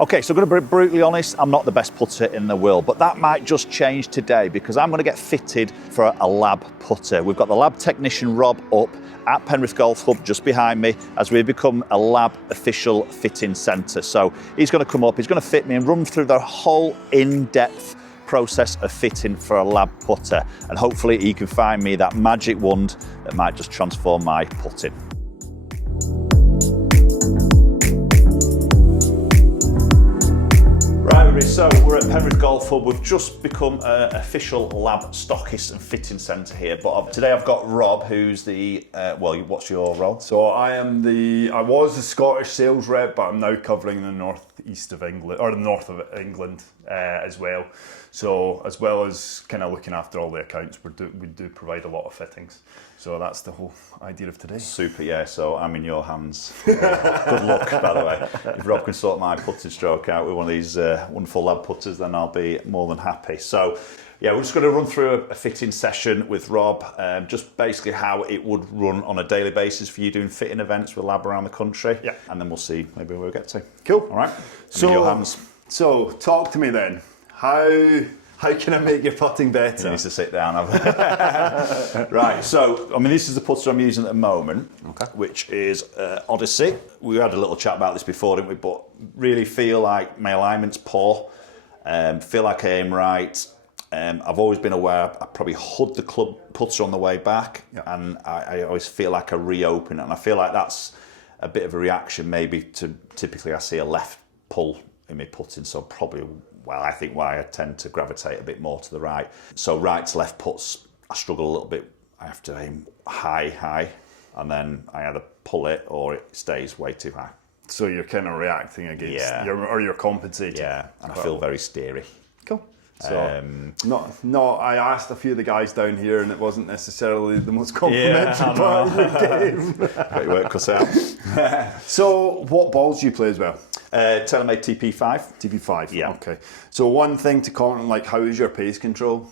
Okay, so I'm going to be brutally honest, I'm not the best putter in the world, but that might just change today because I'm going to get fitted for a lab putter. We've got the lab technician Rob up at Penrith Golf Club just behind me as we become a lab official fitting centre. So he's going to come up, he's going to fit me and run through the whole in-depth process of fitting for a lab putter, and hopefully he can find me that magic wand that might just transform my putting. Right, everybody, so we're at Penrith Golf Club. We've just become an official lab stockist and fitting centre here. But today I've got Rob, who's the, what's your role? So I was the Scottish sales rep, but I'm now covering the northeast of England, or the north of England as well. So as well as kind of looking after all the accounts, we do provide a lot of fittings. So that's the whole idea of today. Super, yeah, so I'm in your hands. Good luck, by the way. If Rob can sort my putting stroke out with one of these wonderful lab putters, then I'll be more than happy. So, yeah, we're just going to run through a fitting session with Rob, just basically how it would run on a daily basis for you doing fitting events with lab around the country. Yeah. And then we'll see maybe where we get to. Cool. All right, so, in your hands. So, talk to me then. How can I make your putting better? He needs to sit down. Right, so, I mean, this is the putter I'm using at the moment, which is Odyssey. We had a little chat about this before, didn't we? But really feel like my alignment's poor, feel like I aim right. I've always been aware I probably hood the club putter on the way back, and I always feel like I reopen it, and I feel like that's a bit of a reaction maybe to typically I see a left pull in my putting, so probably, well, I think why I tend to gravitate a bit more to the right. So right to left puts, I struggle a little bit. I have to aim high, and then I either pull it or it stays way too high. So you're kind of reacting against, you're compensating. Yeah, and I feel very steery. Cool. So, I asked a few of the guys down here, and it wasn't necessarily the most complimentary part of the game. Got your work cut out. So, what balls do you play as well? TaylorMade TP5. TP5, yeah. Okay. So, one thing to comment on, like, how is your pace control?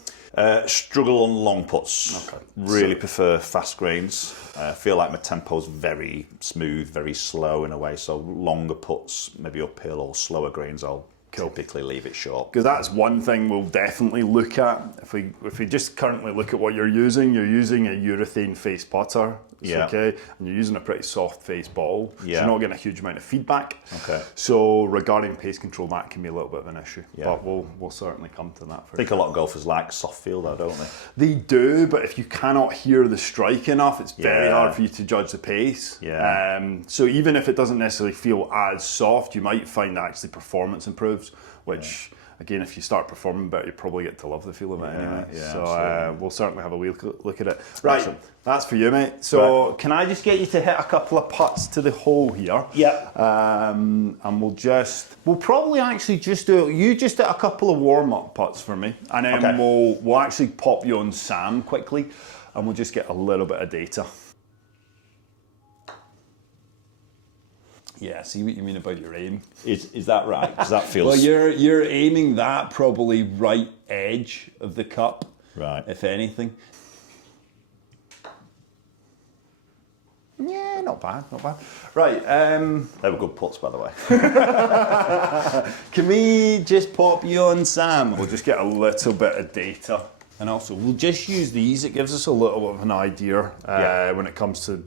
Struggle on long putts. Okay. Really prefer fast greens. Feel like my tempo's very smooth, very slow in a way. So longer putts, maybe uphill or slower greens, I'll typically leave it short. Because that's one thing we'll definitely look at. If we just currently look at what you're using a urethane face putter. Okay, and you're using a pretty soft face ball, so you're not getting a huge amount of feedback. Okay. So regarding pace control, that can be a little bit of an issue. But we'll certainly come to that. I think a lot of golfers like soft feel though, don't they? They do, but if you cannot hear the strike enough, it's very hard for you to judge the pace. So even if it doesn't necessarily feel as soft, you might find actually performance improves, which again, if you start performing better, you probably get to love the feel of it anyway. So we'll certainly have a wee look at it. Right, excellent. That's for you, mate. So can I just get you to hit a couple of putts to the hole here? Yeah. And we'll probably actually just do it. You just hit a couple of warm-up putts for me, and then we'll actually pop you on Sam quickly, and we'll just get a little bit of data. Yeah, see what you mean about your aim. Is that right? Does that feel... Well, you're aiming that probably right edge of the cup, right? If anything. Yeah, not bad. Right. They were good putts, by the way. Can we just pop you on Sam? We'll just get a little bit of data. And also, we'll just use these. It gives us a little bit of an idea when it comes to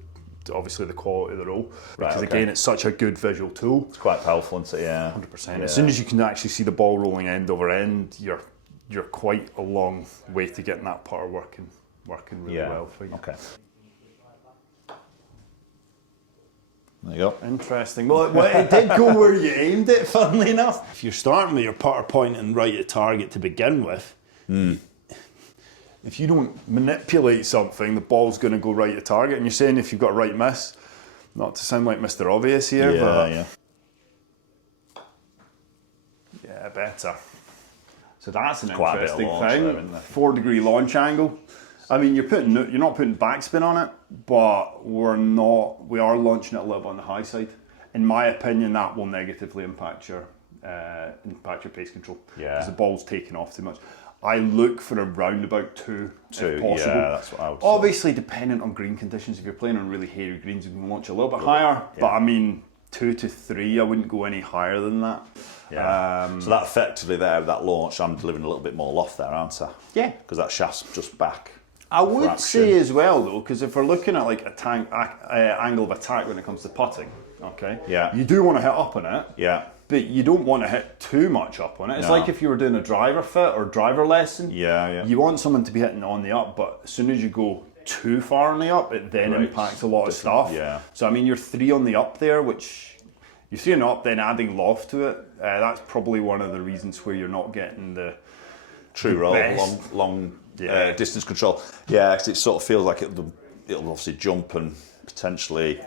obviously the quality of the roll, because again, it's such a good visual tool. It's quite powerful, isn't it? Yeah, 100%. As soon as you can actually see the ball rolling end over end, you're quite a long way to getting that putter working really well for you. Okay. There you go. Interesting. Well, it did go where you aimed it, funnily enough. If you're starting with your putter pointing right at target to begin with, if you don't manipulate something, the ball's going to go right at target. And you're saying if you've got a right miss, not to sound like Mr. Obvious here, but better. So that's an interesting thing. 4-degree launch angle. I mean, you're not putting backspin on it, but we are launching it a little bit on the high side. In my opinion, that will negatively impact your pace control, because the ball's taking off too much. I look for a roundabout two if possible. Yeah, that's what I would say. Obviously, dependent on green conditions. If you're playing on really hairy greens, you can launch a little bit higher. Yeah. But I mean, 2 to 3. I wouldn't go any higher than that. Yeah. So that effectively there, that launch, I'm delivering a little bit more loft there, aren't I? Yeah. Because that shaft's just back. I would say as well though, because if we're looking at like angle of attack when it comes to putting, okay? Yeah. You do want to hit up on it. Yeah. But you don't want to hit too much up on it. It's like if you were doing a driver fit or driver lesson. Yeah. You want someone to be hitting on the up, but as soon as you go too far on the up, it then impacts a lot of stuff. Yeah. So I mean, you're 3 on the up there, which you're 3 on the up, then adding loft to it. That's probably one of the reasons where you're not getting the true roll, long distance control. Yeah, because it sort of feels like it'll obviously jump and potentially.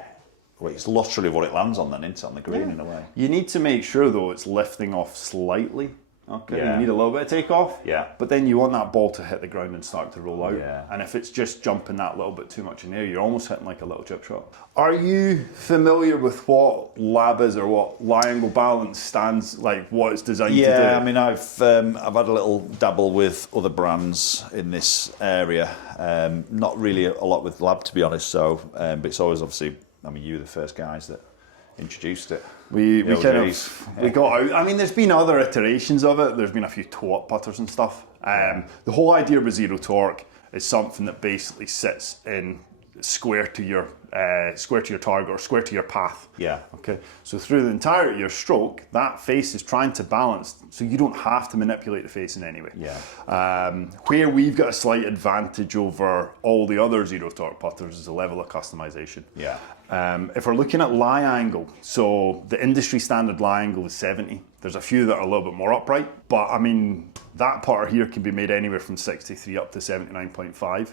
Well, it's literally what it lands on then, isn't it, on the green in a way. You need to make sure though it's lifting off slightly. Okay, Yeah. You need a little bit of takeoff. Yeah. But then you want that ball to hit the ground and start to roll out. Yeah. And if it's just jumping that little bit too much in there, you're almost hitting like a little chip shot. Are you familiar with what lab is or what lie angle balance stands, like what it's designed to do? Yeah, I mean, I've had a little dabble with other brands in this area. Not really a lot with lab, to be honest. So, but it's always obviously. I mean, you were the first guys that introduced it. We got out. I mean, there's been other iterations of it. There's been a few toe-up putters and stuff. The whole idea with zero torque is something that basically sits in square to your target or square to your path. Yeah. Okay. So through the entirety of your stroke, that face is trying to balance, so you don't have to manipulate the face in any way. Yeah. Where we've got a slight advantage over all the other zero torque putters is the level of customization. Yeah. If we're looking at lie angle, so the industry standard lie angle is 70. There's a few that are a little bit more upright, but I mean, that putter here can be made anywhere from 63 up to 79.5.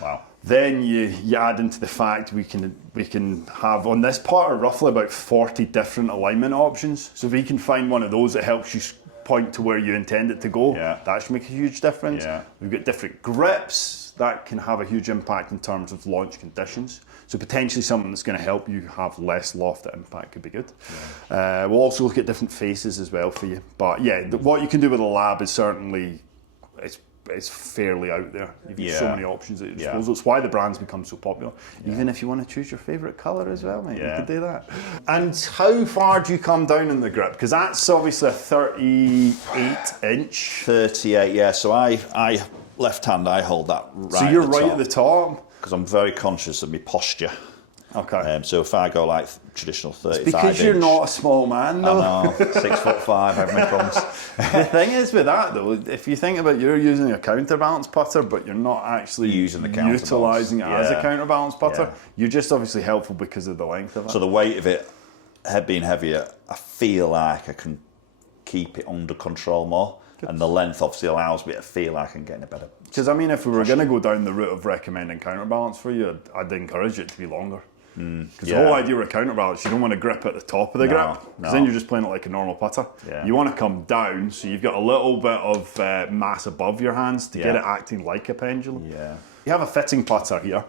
Wow. Then you add into the fact we can have on this putter roughly about 40 different alignment options. So if we can find one of those that helps you point to where you intend it to go, that should make a huge difference. Yeah. We've got different grips that can have a huge impact in terms of launch conditions. So potentially something that's going to help you have less loft at impact could be good. Yeah. We'll also look at different faces as well for you. But yeah, what you can do with a lab is certainly it's fairly out there. You've got so many options at your disposal. It's why the brands become so popular. Even if you want to choose your favourite colour as well, mate, you can do that. And how far do you come down in the grip? Because that's obviously a 38-inch. 38, yeah. So I left hand, I hold that right. So you're at the right at the top? Because I'm very conscious of my posture. Okay. So if I go like traditional 35 because you're not a small man though. I know, 6'5", I have my problems. The thing is with that though, if you think about you're using a counterbalance putter, but you're not actually using the utilising it as a counterbalance putter, you're just obviously helpful because of the length of it. So the weight of it being heavier, I feel like I can keep it under control more. Good. And the length obviously allows me to feel like I'm getting a better. Because I mean, if we were going to go down the route of recommending counterbalance for you, I'd encourage it to be longer. Because the whole idea with counterbalance, you don't want to grip at the top of the grip, because then you're just playing it like a normal putter. Yeah. You want to come down, so you've got a little bit of mass above your hands to get it acting like a pendulum. Yeah. You have a fitting putter here.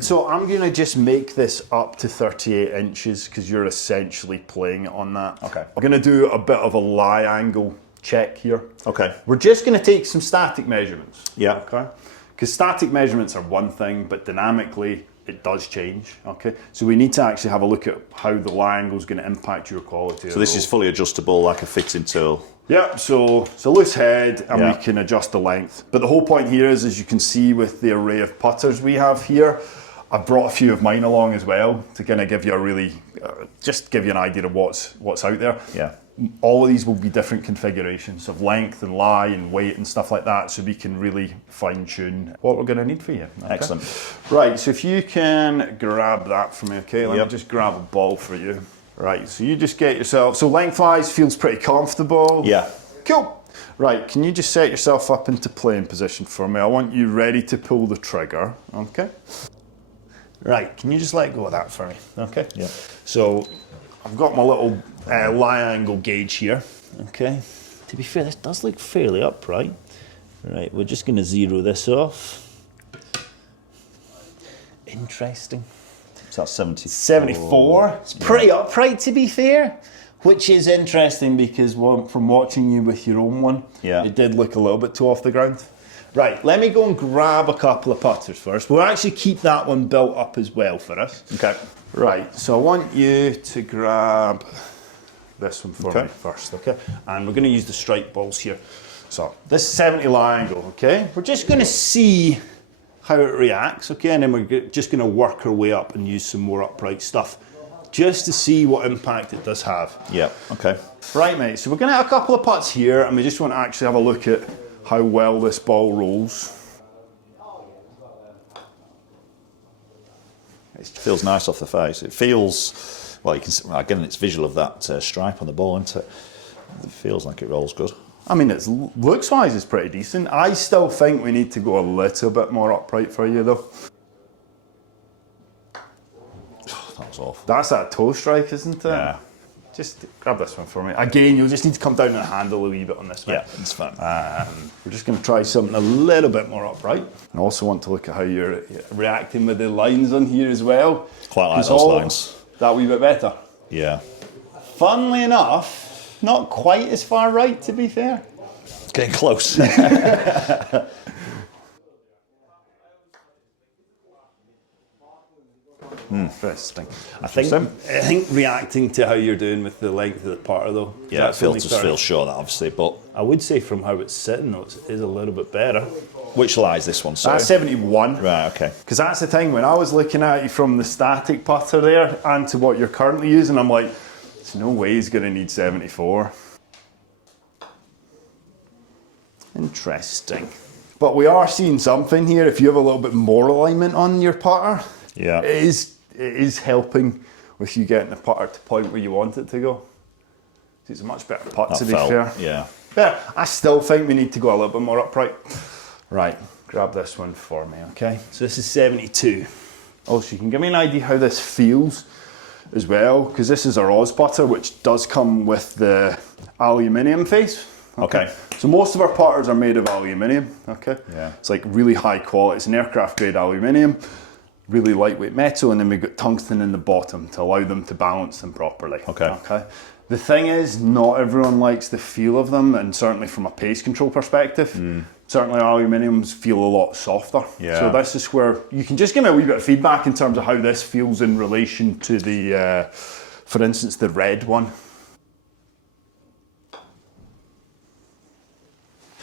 So I'm going to just make this up to 38 inches, because you're essentially playing it on that. Okay. I'm going to do a bit of a lie angle check here. Okay. We're just going to take some static measurements. Yeah. Okay. Because static measurements are one thing, but dynamically, it does change, okay? So we need to actually have a look at how the lie angle is going to impact your quality. So this is fully adjustable, like a fitting tool? Yep, so it's a loose head and we can adjust the length. But the whole point here is, as you can see with the array of putters we have here, I've brought a few of mine along as well to kind of give you a really, just give you an idea of what's out there. Yeah. All of these will be different configurations of length and lie and weight and stuff like that, so we can really fine tune what we're going to need for you. Okay? Excellent. Right, so if you can grab that for me, okay? Let me just grab a ball for you. Right, so you just get yourself, so lengthwise feels pretty comfortable. Yeah. Cool. Right, can you just set yourself up into playing position for me? I want you ready to pull the trigger, okay? Right, can you just let go of that for me? Okay. Yeah. So I've got my little lie angle gauge here. Okay. To be fair, this does look fairly upright. Right, we're just going to zero this off. Interesting. So that's 74. 74. It's pretty upright, to be fair. Which is interesting because from watching you with your own one, it did look a little bit too off the ground. Right, let me go and grab a couple of putters first. We'll actually keep that one built up as well for us. Okay. Right, so I want you to grab this one for me first, okay? And we're going to use the strike balls here. So this is 70 lie angle, okay? We're just going to see how it reacts, okay? And then we're just going to work our way up and use some more upright stuff just to see what impact it does have. Yeah, okay. Right, mate, so we're going to have a couple of putts here and we just want to actually have a look at how well this ball rolls. It feels nice off the face. It feels, well, you can see, again, it's visual of that stripe on the ball, isn't it? It feels like it rolls good. I mean, it's looks-wise, it's pretty decent. I still think we need to go a little bit more upright for you, though. That was awful. That's that toe strike, isn't it? Yeah. Just grab this one for me. Again, you'll just need to come down and handle a wee bit on this one. Yeah, it's fine. We're just going to try something a little bit more upright. I also want to look at how you're reacting with the lines on here as well. Quite like those lines. That wee bit better. Yeah. Funnily enough, not quite as far right, to be fair. It's getting close. Interesting. I think reacting to how you're doing with the length of the putter though. Yeah, it just feels short, obviously, but I would say from how it's sitting though, it is a little bit better. Which lie is this one? Sorry. That's 71. Right, okay. Because that's the thing, when I was looking at you from the static putter there and to what you're currently using, I'm like, there's no way he's going to need 74. Interesting. But we are seeing something here. If you have a little bit more alignment on your putter, yeah, it is helping with you getting the putter to the point where you want it to go. It's a much better putt, to be fair. Yeah. But I still think we need to go a little bit more upright. Right, grab this one for me, okay? So this is 72. Also, you can give me an idea how this feels as well, because this is our Oz putter, which does come with the aluminium face. Okay. So most of our putters are made of aluminium, okay? Yeah. It's like really high quality. It's an aircraft grade aluminium, really lightweight metal, and then we've got tungsten in the bottom to allow them to balance them properly. Okay. The thing is, not everyone likes the feel of them, and certainly from a pace control perspective, certainly aluminiums feel a lot softer. Yeah. So this is where you can just give me a wee bit of feedback in terms of how this feels in relation to the, for instance, the red one.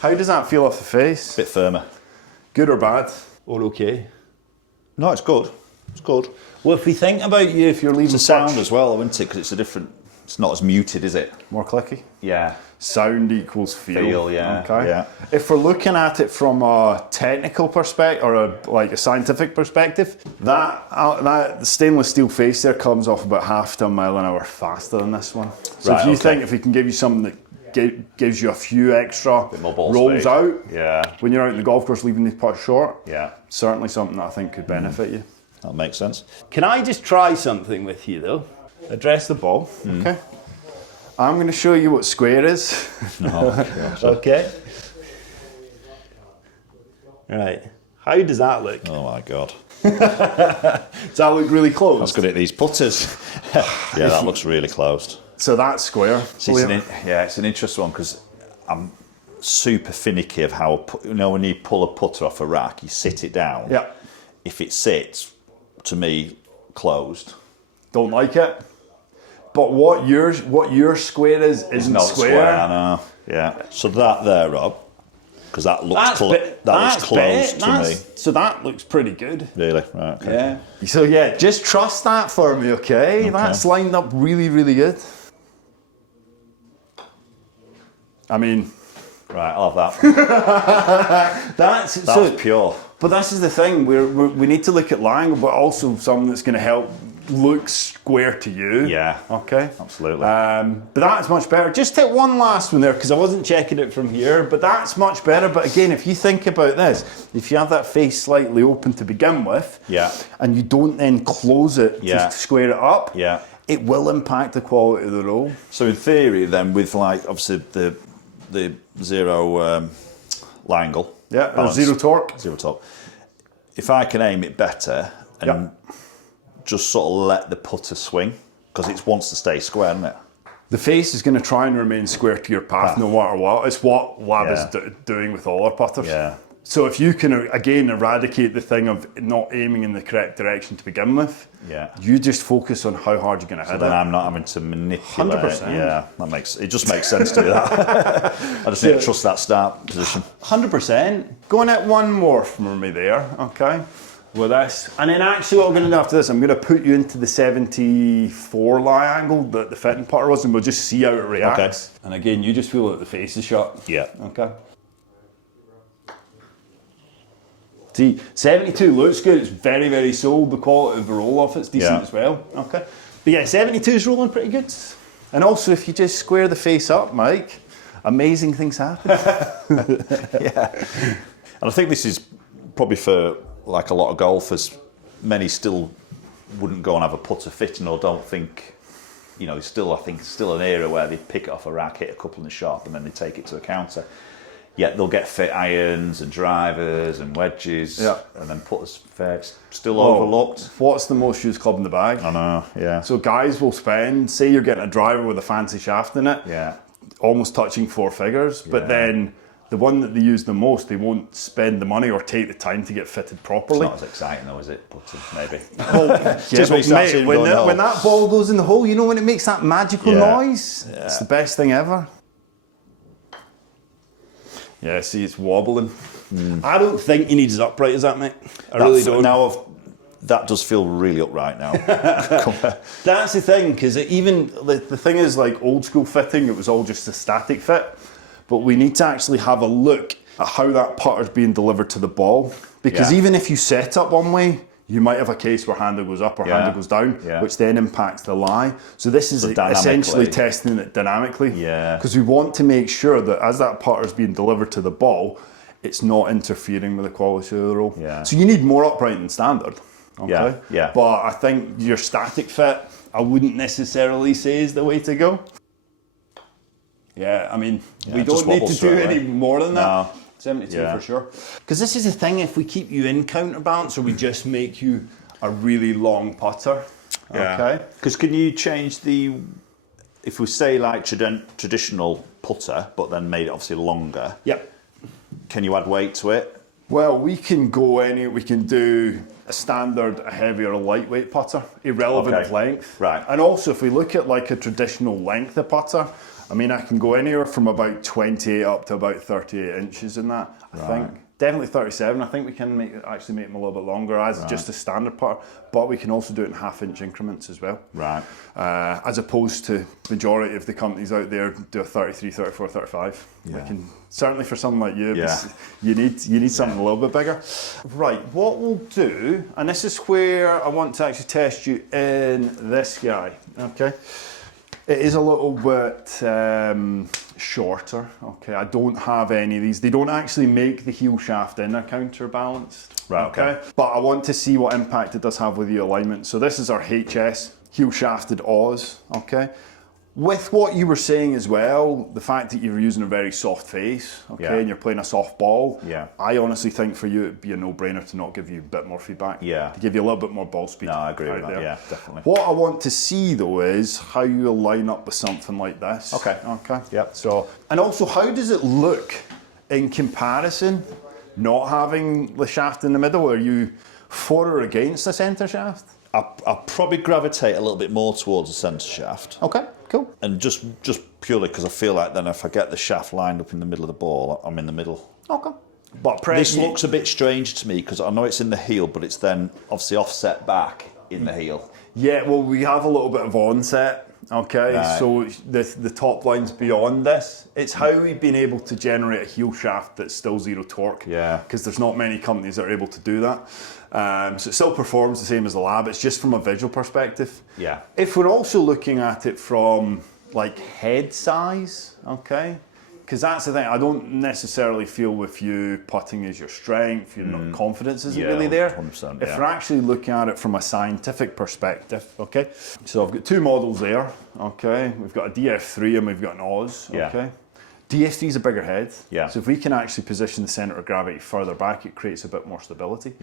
How does that feel off the face? Bit firmer. Good or bad? Or okay? No, it's good. It's good. Well, if we think about you, if you're leaving It's a sound as well, isn't it? Because it's a different. It's not as muted, is it? More clicky? Yeah. Sound equals feel. Yeah. Okay. Yeah. If we're looking at it from a technical perspective or a scientific perspective, that stainless steel face there comes off about half to a mile an hour faster than this one. So if you think if we can give you something that gives you a few extra rolls out, when you're out in the golf course leaving the putt short, certainly something that I think could benefit you. That makes sense. Can I just try something with you though? Address the ball, okay? I'm going to show you what square is. Okay. Right. How does that look? Oh my God. Does that look really close? That's good at these putters. Yeah, that looks really closed. So that's square. See, it's an interesting one because I'm super finicky of how, when you pull a putter off a rack, you sit it down. Yeah. If it sits, to me, closed. Don't like it. But what your square isn't not square. I know. Yeah. So that there, Rob, because that looks looks closed to me. So that looks pretty good. Really? Right. Okay. Yeah. So yeah, just trust that for me, okay? That's lined up really, really good. I mean, right, I'll have that. That's pure. But this is the thing, we need to look at angle, but also something that's going to help look square to you. Yeah. Okay. Absolutely. But that's much better. Just take one last one there, because I wasn't checking it from here, but that's much better. But again, if you think about this, if you have that face slightly open to begin with, and you don't then close it to square it up, it will impact the quality of the roll. So in theory then, with like, obviously the zero angle. Yeah, or zero torque. Zero torque. If I can aim it better and just sort of let the putter swing, because it wants to stay square, isn't it? The face is going to try and remain square to your path no matter what. It's what Lab is doing with all our putters. Yeah. So if you can, again, eradicate the thing of not aiming in the correct direction to begin with, you just focus on how hard you're going to hit it. Then I'm not having to manipulate. 100%. Yeah, it just makes sense to do that. I just need to trust that start position. 100%. Go and hit one more for me there, okay? With this. And then actually what we're going to do after this, I'm going to put you into the 74 lie angle that the fitting putter was, and we'll just see how it reacts. Okay. And again, you just feel that the face is shut. Yeah. Okay. See, 72 looks good. It's very, very sold. The quality of the roll-off, it's decent as well. Okay. But yeah, 72 is rolling pretty good. And also, if you just square the face up, Mike, amazing things happen. Yeah. And I think this is probably for like a lot of golfers, many still wouldn't go and have a putter fitting or don't think, you know, I think still an era where they pick it off a rack, hit a couple in the shop, and then they take it to the counter. Yet they'll get fit irons and drivers and wedges, and then putters fair's still overlooked. What's the most used club in the bag? I know, yeah. So guys will spend, say you're getting a driver with a fancy shaft in it, almost touching 4 figures, but then the one that they use the most, they won't spend the money or take the time to get fitted properly. It's not as exciting though, is it? Putting, maybe. Well, when that ball goes in the hole, you know when it makes that magical noise? Yeah. It's the best thing ever. Yeah, see, it's wobbling. I don't think he needs as upright as that, mate. I really don't. That does feel really upright now. That's the thing, because even the thing is, like old school fitting, it was all just a static fit. But we need to actually have a look at how that putter's being delivered to the ball. Because even if you set up one way, you might have a case where handle goes up or handle goes down, which then impacts the lie. So this is essentially testing it dynamically. Because we want to make sure that as that putter's being delivered to the ball, it's not interfering with the quality of the roll. So you need more upright than standard. Okay? But I think your static fit, I wouldn't necessarily say is the way to go. Yeah, I mean, we don't need to do any more than that. No. 72 for sure. Because this is the thing, if we keep you in counterbalance or we just make you a really long putter, okay? Because can you change if we say like traditional putter, but then made it obviously longer, can you add weight to it? Well, we can do a standard, a heavier, a lightweight putter, irrelevant of length. Right. And also if we look at like a traditional length of putter, I mean, I can go anywhere from about 28 up to about 38 inches in that, I think. Definitely 37. I think we can actually make them a little bit longer as just a standard putter, but we can also do it in half-inch increments as well. Right. As opposed to majority of the companies out there do a 33, 34, 35. We can, certainly for someone like you, you need something a little bit bigger. Right, what we'll do, and this is where I want to actually test you in this guy, okay? It is a little bit shorter, okay? I don't have any of these. They don't actually make the heel shaft in a counterbalanced. Right, okay. But I want to see what impact it does have with the alignment. So this is our HS, heel shafted Oz, okay? With what you were saying as well, the fact that you're using a very soft face, okay, and you're playing a soft ball, I honestly think for you it'd be a no-brainer to not give you a bit more feedback. To give you a little bit more ball speed. No, I agree with that, definitely. What I want to see though is how you'll line up with something like this. Okay. So, and also how does it look in comparison, not having the shaft in the middle? Are you for or against the centre shaft? I'll probably gravitate a little bit more towards the centre shaft. Okay, cool. And just purely because I feel like then if I get the shaft lined up in the middle of the ball, I'm in the middle. Okay. But this looks a bit strange to me because I know it's in the heel, but it's then obviously offset back in the heel. Yeah, well, we have a little bit of onset. Okay, so the top line's beyond this. It's how we've been able to generate a heel shaft that's still zero torque. Because there's not many companies that are able to do that. So it still performs the same as the lab. It's just from a visual perspective. If we're also looking at it from like head size, okay, because that's the thing. I don't necessarily feel with you putting is your strength. Your confidence isn't really there. 100%, if we're actually looking at it from a scientific perspective, okay. So I've got two models there. Okay, we've got a DF3 and we've got an Oz. Okay. DF3 is a bigger head. So if we can actually position the centre of gravity further back, it creates a bit more stability.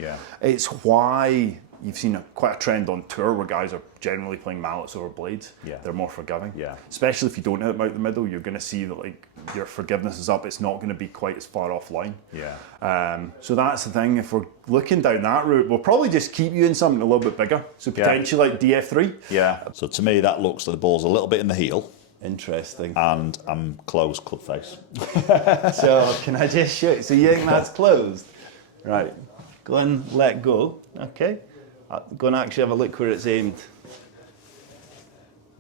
It's why you've seen quite a trend on tour where guys are generally playing mallets over blades. Yeah. They're more forgiving. Yeah. Especially if you don't hit them out the middle, you're going to see that like your forgiveness is up. It's not going to be quite as far offline. Yeah. So that's the thing. If we're looking down that route, we'll probably just keep you in something a little bit bigger. So potentially like DF3. Yeah. So to me, that looks like the ball's a little bit in the heel. Interesting. And I'm closed club face. So can I just show you? So you think that's closed? Right. Go and let go. Okay. Go and actually have a look where it's aimed.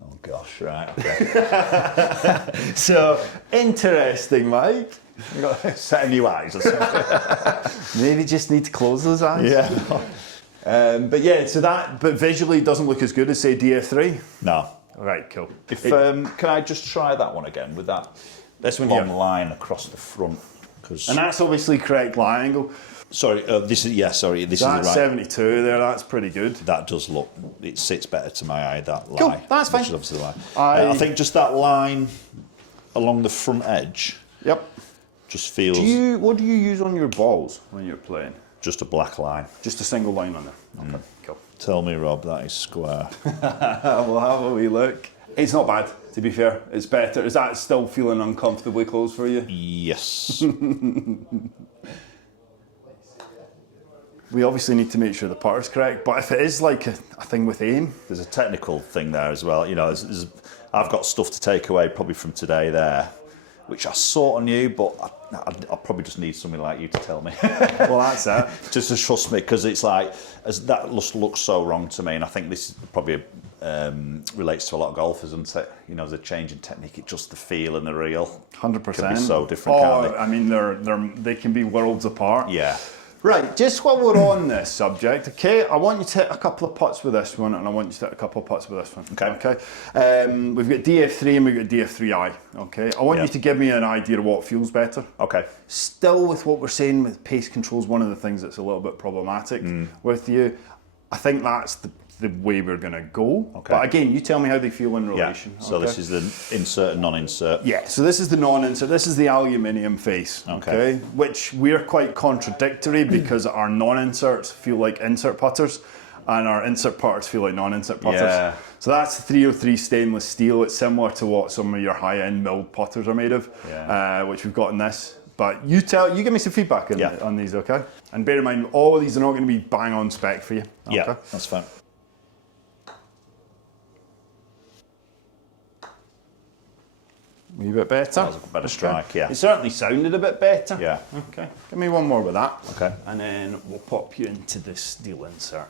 Oh gosh, right. Okay. So interesting, Mike. You got a set of new eyes or something. Maybe just need to close those eyes. Yeah. But yeah, so that, but visually it doesn't look as good as say DF3. No. Right, cool. If can I just try that one again with that This one long here. line across the front? Cause And that's obviously correct lie angle. sorry, this is this That's is the right. 72 there. That's pretty good. That does look. It sits better to my eye. That lie. Cool, that's fine. Which is obviously the lie. I think just that line along the front edge. Yep. Just feels What do you use on your balls when you're playing? just a black line. Just a single line on there. Okay, cool. Tell me, Rob, that is square. We'll have a wee look. It's not bad, to be fair. It's better. Is that still feeling uncomfortably close for you? Yes. We obviously need to make sure the putter's correct, but if it is like a thing with aim, There's a technical thing there as well. You know, I've got stuff to take away probably from today there, which I sort of knew, but I probably just need somebody like you to tell me. well, that's it. Just to trust me, because it's like, as that just looks so wrong to me, and I think this probably relates to a lot of golfers, isn't it? You know, the change in technique, it's just the feel and the real 100%. can be so different, can't they? I mean, they can be worlds apart. Yeah. Right, just while we're on this subject, okay, I want you to hit a couple of putts with this one, and I want you to hit a couple of putts with this one. Okay. We've got DF3 and we've got DF3i, okay? I want you to give me an idea of what feels better. Okay. Still with what we're saying with pace control is one of the things that's a little bit problematic with you. I think that's the way we're going to go. Okay. But again, you tell me how they feel in relation. Yeah. So okay? this is the insert and non-insert. Yeah, so this is the non-insert. This is the aluminium face, okay? Which we're quite contradictory because our non-inserts feel like insert putters and our insert putters feel like non-insert putters. Yeah. So that's 303 stainless steel. It's similar to what some of your high-end milled putters are made of, which we've got in this. But you give me some feedback on these, okay? And bear in mind, all of these are not going to be bang on spec for you. Okay? Yeah, that's fine. A wee bit better. That was a better strike, yeah. It certainly sounded a bit better. Yeah. Okay, give me one more with that. Okay. And then we'll pop you into this steel insert.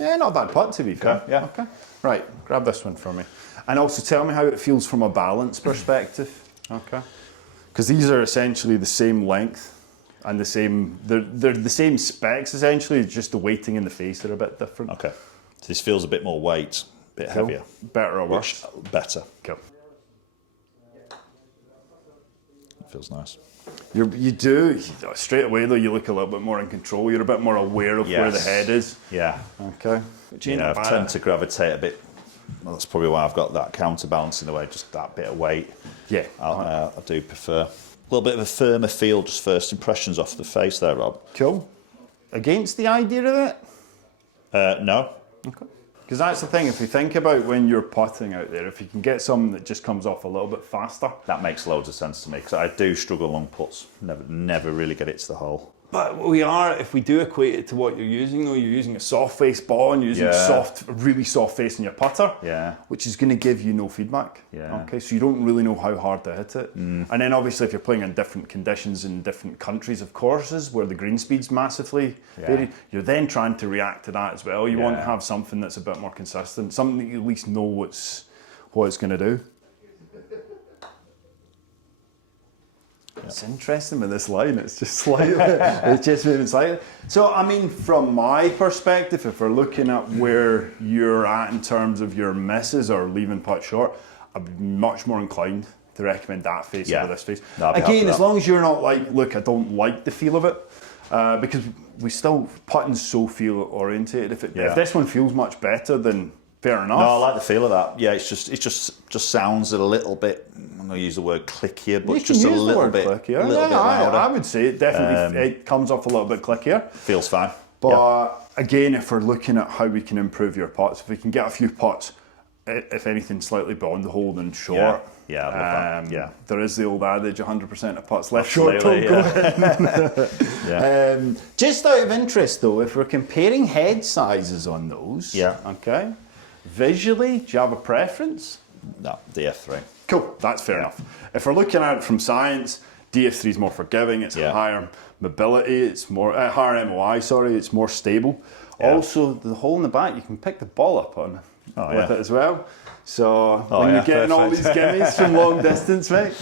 Yeah, not a bad putt to be fair. Okay, yeah. Okay. Right, grab this one for me. And also tell me how it feels from a balance perspective. Okay. Because these are essentially the same length and the same, they're the same specs essentially, just the weighting in the face are a bit different. Okay. So this feels a bit more weight, a bit heavier. Better or worse? Better. Cool. It feels nice. You do. Straight away though, you look a little bit more in control. You're a bit more aware of where the head is. Yeah. Okay. You know, I tend to gravitate a bit. Well, that's probably why I've got that counterbalance in a way, just that bit of weight. Yeah. I do prefer. A little bit of a firmer feel, just first impressions off the face there, Rob. Cool. Against the idea of it? No. Okay. Because that's the thing, if you think about when you're putting out there, if you can get something that just comes off a little bit faster. That makes loads of sense to me, because I do struggle long putts. Never really get it to the hole. But we are, if we do equate it to what you're using, though, you're using a soft face ball and you're using a really soft face in your putter, which is going to give you no feedback. Yeah. Okay, so you don't really know how hard to hit it. And then obviously if you're playing in different conditions in different countries of courses where the green speed's massively varied, you're then trying to react to that as well. You want to have something that's a bit more consistent, something that you at least know what it's going to do. It's interesting with this line, it's just slightly, it's just moving slightly. So, I mean, from my perspective, if we're looking at where you're at in terms of your misses or leaving putt short, I'd be much more inclined to recommend that face over this face. No, again, as long as you're not like, look, I don't like the feel of it, because we still, putting's so feel orientated. If this one feels much better, then fair enough. No, I like the feel of that. Yeah, it just sounds a little bit, I'm going to use the word clickier, but You it's just a can use the little word bit, clickier. louder. I would say it definitely it comes off a little bit clickier. Feels fine. But again, if we're looking at how we can improve your putts, if we can get a few putts, if anything, slightly beyond the hole than short. Yeah, I love that. Yeah. There is the old adage, 100% of putts left short don't go in. Just out of interest though, if we're comparing head sizes on those, okay, visually, do you have a preference? No, DF3. Cool, that's fair enough. If we're looking at it from science, DF3 is more forgiving, it's higher mobility, it's more, higher MOI, sorry, it's more stable. Also, the hole in the back, you can pick the ball up on with it as well. So when you're getting all these gimmies from long distance, mate.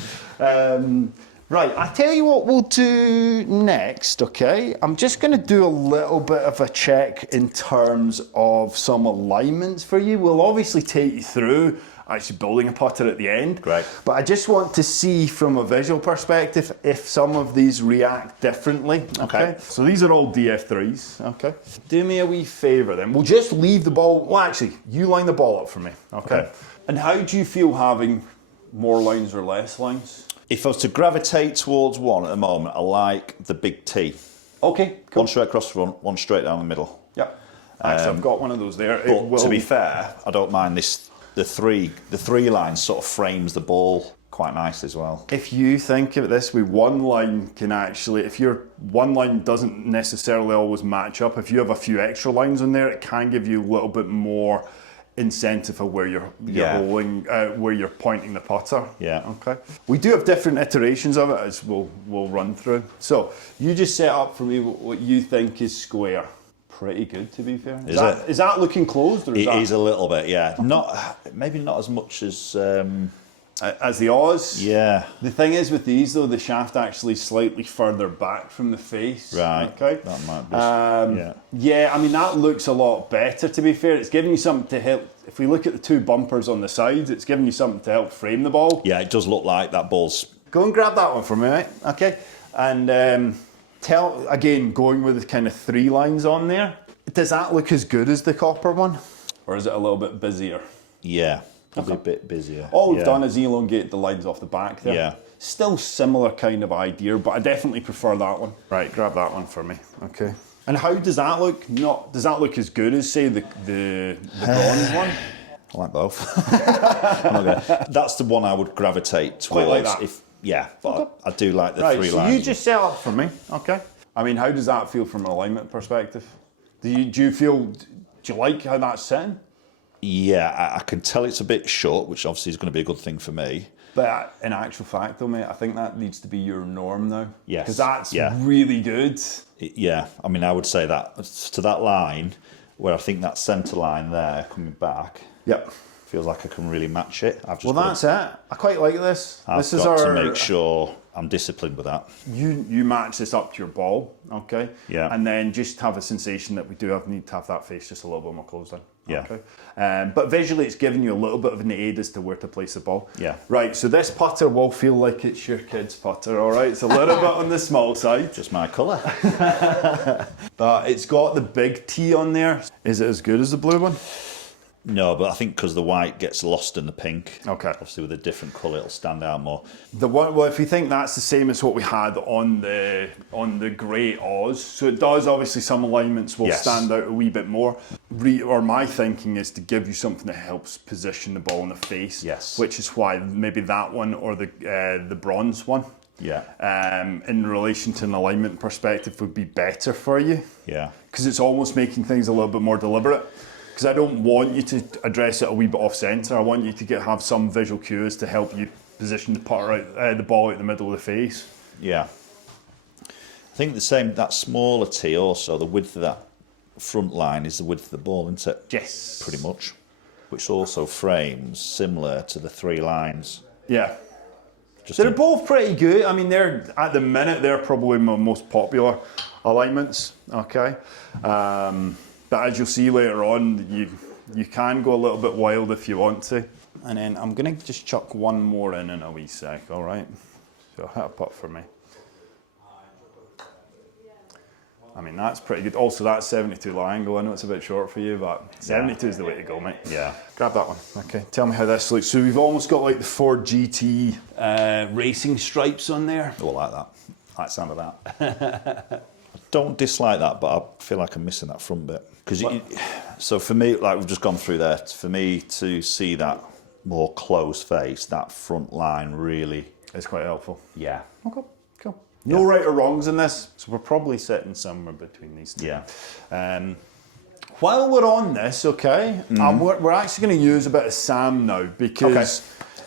Right, I tell you what we'll do next, okay? I'm just going to do a little bit of a check in terms of some alignments for you. We'll obviously take you through actually building a putter at the end. Great. But I just want to see from a visual perspective if some of these react differently. Okay. So these are all DF3s. Okay. Do me a wee favour then. We'll just leave the ball. Well, actually, you line the ball up for me. Okay. And how do you feel having more lines or less lines? If I was to gravitate towards one at the moment, I like the big T. Okay. Cool. One straight across the front, one straight down the middle. Yep. Actually, I've got one of those there. But to be fair, I don't mind this. The three lines sort of frames the ball quite nice as well. If you think of it this way, one line can actually, if your one line doesn't necessarily always match up, if you have a few extra lines on there, it can give you a little bit more incentive of where you're bowling, where you're pointing the putter. Yeah. Okay. We do have different iterations of it as we'll run through. So you just set up for me what you think is square. Pretty good, to be fair. Is that looking closed? Or is a little bit, yeah. Maybe not as much as the Oz. Yeah. The thing is with these though, the shaft actually slightly further back from the face. Right. Okay. That might be. Yeah. I mean that looks a lot better. To be fair, it's giving you something to help. If we look at the two bumpers on the sides, it's giving you something to help frame the ball. Yeah, it does look like that ball's. Go and grab that one for me, mate. Okay. And again, going with the kind of three lines on there, does that look as good as the copper one? Or is it a little bit busier? Yeah, probably a bit busier. All we've done is elongate the lines off the back there. Yeah. Still similar kind of idea, but I definitely prefer that one. Right, grab that one for me. Okay. And how does that look? Does that look as good as, say, the bronze one? I like both. That's the one I would gravitate towards. Quite like that. But I do like the three so lines. You just set up for me, okay? I mean, how does that feel from an alignment perspective? Do you like how that's sitting? Yeah, I can tell it's a bit short, which obviously is going to be a good thing for me. But in actual fact, though, mate, I think that needs to be your norm now. Yes. Because that's really good. I mean, I would say that to that line, where I think that centre line there coming back. Yep. Feels like I can really match it. That's it. I quite like this. I've got to make sure I'm disciplined with that. You match this up to your ball, okay? Yeah. And then just have a sensation that we need to have that face just a little bit more closed in. Yeah. Okay. But visually, it's giving you a little bit of an aid as to where to place the ball. Yeah. Right. So this putter will feel like it's your kid's putter. All right. It's a little bit on the small side. Just my colour. But it's got the big T on there. Is it as good as the blue one? No, but I think because the white gets lost in the pink. Okay. Obviously, with a different colour, it'll stand out more. Well, if you think that's the same as what we had on the grey Oz, so it does obviously some alignments will stand out a wee bit more. Or my thinking is to give you something that helps position the ball in the face. Yes. Which is why maybe that one or the bronze one. Yeah. In relation to an alignment perspective would be better for you. Yeah. Because it's almost making things a little bit more deliberate. Because I don't want you to address it a wee bit off centre. I want you to have some visual cues to help you position the ball out the middle of the face. Yeah. I think that smaller tee also, the width of that front line is the width of the ball, isn't it? Yes. Pretty much. Which also frames similar to the three lines. Yeah. They're both pretty good. I mean, at the minute, they're probably my most popular alignments. Okay. But as you'll see later on, you can go a little bit wild if you want to. And then I'm going to just chuck one more in a wee sec, all right? So hit a putt for me. I mean, that's pretty good. Also, that's 72 low angle. I know it's a bit short for you, but 72 is the way to go, mate. Yeah. Grab that one. Okay, tell me how this looks. So we've almost got like the Ford GT racing stripes on there. Oh, I like that. I like the sound of that. I don't dislike that, but I feel like I'm missing that front bit. So for me, like we've just gone through there, for me to see that more closed face, that front line really... It's quite helpful. Yeah. Okay, cool. No right or wrongs in this, so we're probably sitting somewhere between these two. Yeah. While we're on this, okay, we're actually going to use a bit of SAM now, because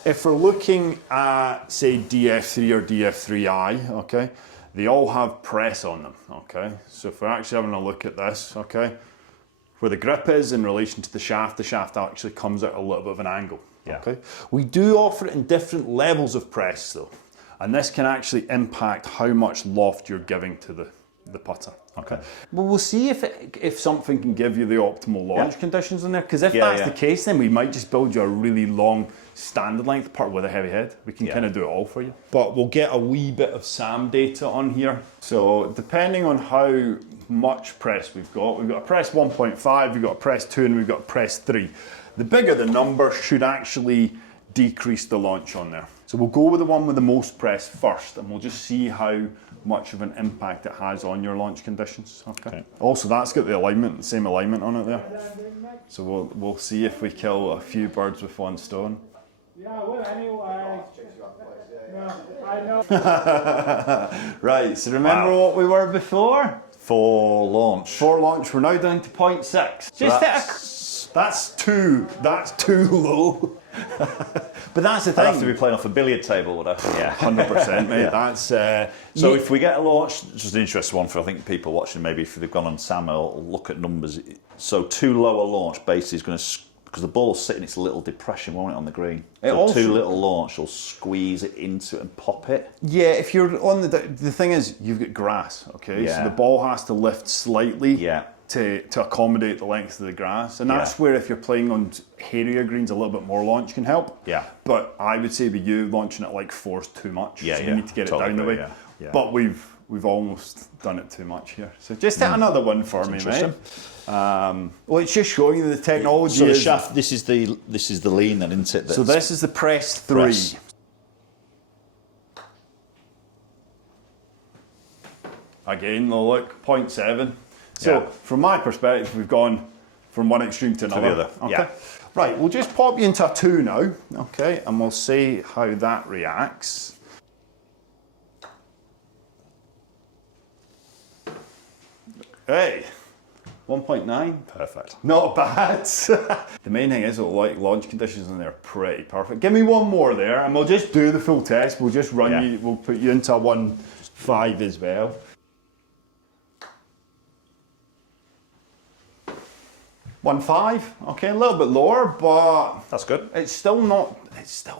if we're looking at, say, DF3 or DF3i, okay, they all have press on them, okay? So if we're actually having a look at this, okay, where the grip is in relation to the shaft actually comes at a little bit of an angle, okay? We do offer it in different levels of press, though, and this can actually impact how much loft you're giving to the putter. Okay. Well, we'll see if something can give you the optimal launch conditions in there. Because if that's the case, then we might just build you a really long standard length putter with a heavy head. We can kind of do it all for you. But we'll get a wee bit of SAM data on here. So depending on how much press we've got a press 1.5, we've got a press 2, and we've got a press 3. The bigger the number should actually decrease the launch on there. So we'll go with the one with the most press first, and we'll just see how much of an impact it has on your launch conditions. Okay. Also, that's got the same alignment on it there. So we'll see if we kill a few birds with one stone. Yeah, well, anyway. No, I know. Right. So remember what we were before? For launch. For launch, we're now down to 0.6. That's too low. But that's the thing. I'd have to be playing off a billiard table, would I? Yeah, 100%, mate. That's so if we get a launch, just an interesting one for I think people watching, maybe if they've gone on SAM or look at numbers. So too low a launch basically is going to, because the ball's sitting in its little depression, won't it, on the green? So too little launch will squeeze it into it and pop it. Yeah, if you're on the thing is you've got grass, okay? Yeah. So the ball has to lift slightly. Yeah. To accommodate the length of the grass, and that's where if you're playing on hairier greens, a little bit more launch can help. Yeah. But I would say with you launching it like 4 is too much. Yeah, so you need to get it down the way. Yeah. Yeah. But we've almost done it too much here. So just hit another one for me, mate. Well, it's just showing you the technology. So the shaft. This is the lean, then, isn't it? So this is the press 3. Press. Again, look, 0.7. So from my perspective, we've gone from one extreme to another. To the other. Okay. Yeah. Right, we'll just pop you into a 2 now, okay, and we'll see how that reacts. Hey, 1.9. Perfect. Not bad. The main thing is, like, launch conditions in there are pretty perfect. Give me one more there, and we'll just do the full test. We'll just run you. We'll put you into a 1.5 as well. 1.5, okay, a little bit lower, but That's good. it's still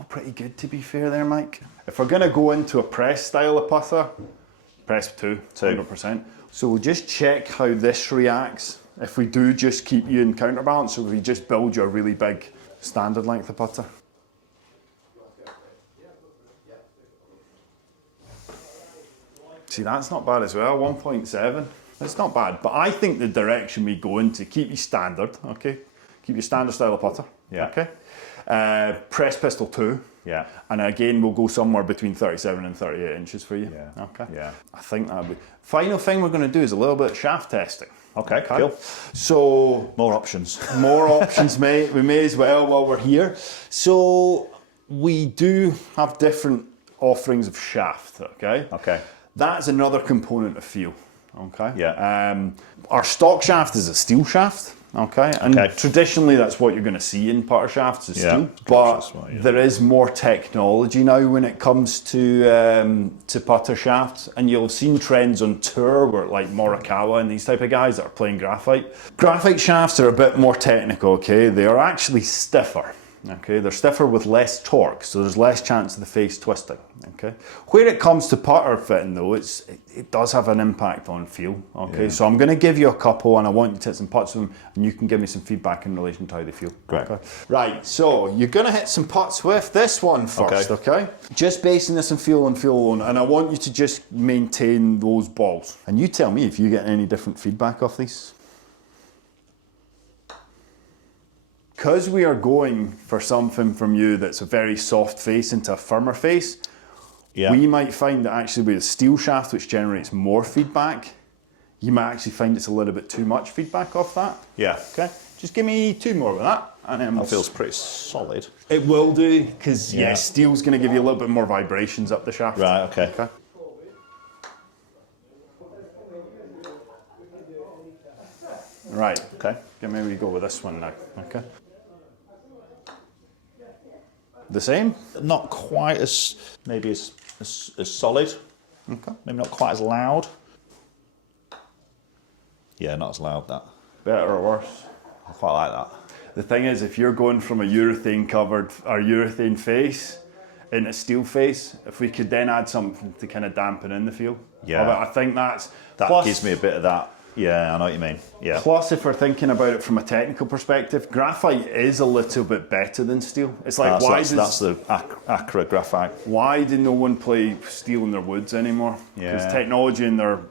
pretty good, to be fair there, Mike. If we're gonna go into a press style of putter, press 2, 100%. So we'll just check how this reacts if we do just keep you in counterbalance, or if we just build you a really big standard length of putter. See, that's not bad as well, 1.7. It's not bad, but I think the direction we go into, keep you standard, okay? Keep your standard style of putter, okay? Press pistol 2. Yeah. And again, we'll go somewhere between 37 and 38 inches for you. Yeah. Okay. Yeah. I think that'll be... Final thing we're going to do is a little bit of shaft testing. Okay, cool. So... More options. More options, mate. We may as well while we're here. So we do have different offerings of shaft, okay? Okay. That's another component of feel, okay? Yeah. Our stock shaft is a steel shaft, okay? And traditionally that's what you're going to see in putter shafts is steel. But there is more technology now when it comes to putter shafts, and you'll have seen trends on tour where like Morikawa and these type of guys that are playing graphite. Graphite shafts are a bit more technical, okay? They are actually stiffer. Okay, they're stiffer with less torque, so there's less chance of the face twisting. Okay, where it comes to putter fitting though, it does have an impact on feel. Okay, so I'm going to give you a couple, and I want you to hit some putts with them, and you can give me some feedback in relation to how they feel. Great. Okay. Right, so you're going to hit some putts with this one first. Okay. Just basing this on feel alone, and I want you to just maintain those balls, and you tell me if you get any different feedback off these. Because we are going for something from you that's a very soft face into a firmer face, we might find that actually with a steel shaft, which generates more feedback, you might actually find it's a little bit too much feedback off that. Yeah. Okay. Just give me 2 more with that. And then that feels pretty solid. It will do, because steel's going to give you a little bit more vibrations up the shaft. Right, okay. Right, okay. Maybe we go with this one now. Okay. The same? Not quite as, maybe as solid. Okay. Maybe not quite as loud. Yeah, not as loud, that. Better or worse? I quite like that. The thing is, if you're going from a urethane covered or urethane face into steel face, if we could then add something to kind of dampen in the feel. Yeah. I think that plus, gives me a bit of that. Yeah, I know what you mean. Yeah. Plus, if we're thinking about it from a technical perspective, graphite is a little bit better than steel. It's like, that's the Acra graphite. Why do no one play steel in their woods anymore? Because technology in their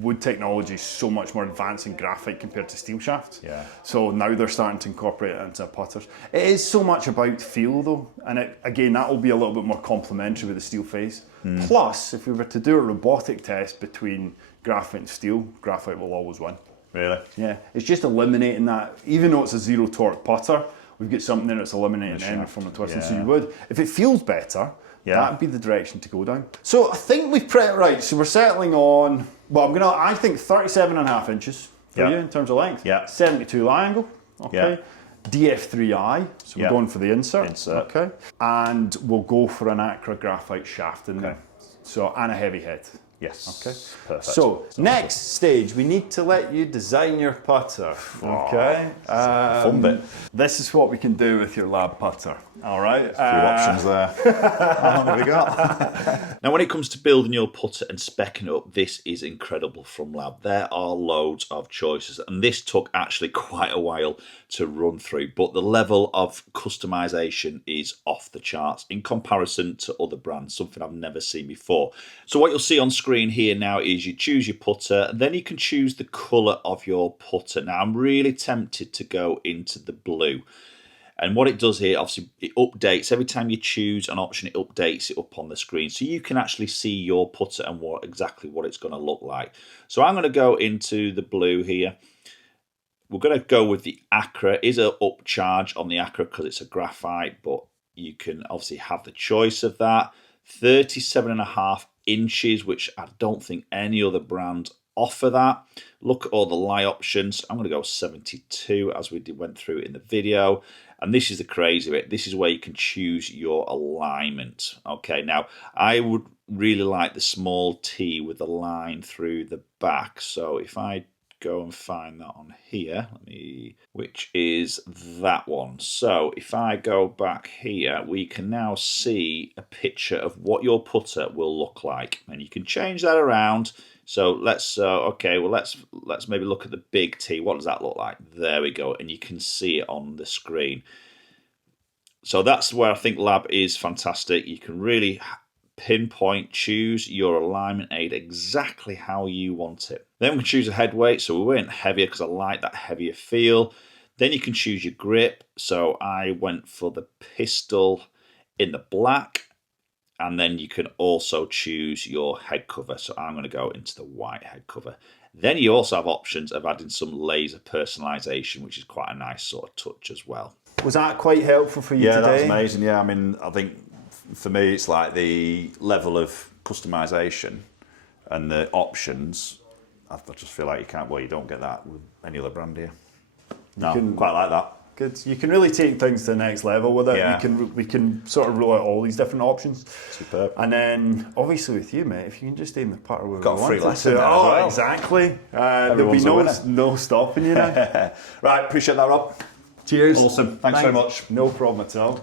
wood technology is so much more advanced in graphite compared to steel shafts. Yeah. So now they're starting to incorporate it into putters. It is so much about feel though, and again that will be a little bit more complementary with the steel face. Plus, if we were to do a robotic test between graphite and steel, graphite will always win. Really? Yeah. It's just eliminating that. Even though it's a zero torque putter, we've got something there that's eliminating any form of twisting. So you would, if it feels better, that'd be the direction to go down. So I think we've pretty right. So we're settling on, well, I think 37.5 inches for you in terms of length. Yeah. 72 lie angle. Okay. DF3i, so we're going for the insert. Okay. And we'll go for an Acra graphite shaft in there. So, and a heavy head. Yes. Okay. Perfect. So, next stage, we need to let you design your putter. Okay. Fun bit. This is what we can do with your lab putter. All right. A few options there. How long have we got? Now, when it comes to building your putter and speccing it up, this is incredible from Lab. There are loads of choices, and this took actually quite a while to run through, but the level of customization is off the charts in comparison to other brands, something I've never seen before. So what you'll see on screen here now is you choose your putter, and then you can choose the colour of your putter. Now, I'm really tempted to go into the blue. And what it does here, obviously, it updates. Every time you choose an option, it updates it up on the screen. So you can actually see your putter and exactly what it's going to look like. So I'm going to go into the blue here. We're going to go with the Acra. It is an upcharge on the Acra because it's a graphite, but you can obviously have the choice of that. 37.5 inches, which I don't think any other brand offer that. Look at all the lie options. I'm going to go 72 as we went through in the video. And this is the crazy bit. This is where you can choose your alignment. Okay, now I would really like the small T with the line through the back. So if I go and find that on here, which is that one. So if I go back here, we can now see a picture of what your putter will look like. And you can change that around. So let's let's maybe look at the big T. What does that look like? There we go, and you can see it on the screen. So that's where I think Lab is fantastic. You can really pinpoint, choose your alignment aid exactly how you want it. Then we can choose a head weight. So we went heavier because I like that heavier feel. Then you can choose your grip. So I went for the pistol in the black. And then you can also choose your head cover. So I'm going to go into the white head cover. Then you also have options of adding some laser personalization, which is quite a nice sort of touch as well. Was that quite helpful for you today? Yeah, that's amazing. Yeah, I mean, I think for me, it's like the level of customization and the options. I just feel like you don't get that with any other brand here. No, quite like that. Good. You can really take things to the next level with it. Yeah. We can sort of roll out all these different options. Superb. And then, obviously, with you, mate, if you can just aim the putter where we want got a free lesson to. there as well. Exactly. There'll be no stopping you now. Right, appreciate that, Rob. Cheers. Awesome. Thanks very much. No problem at all.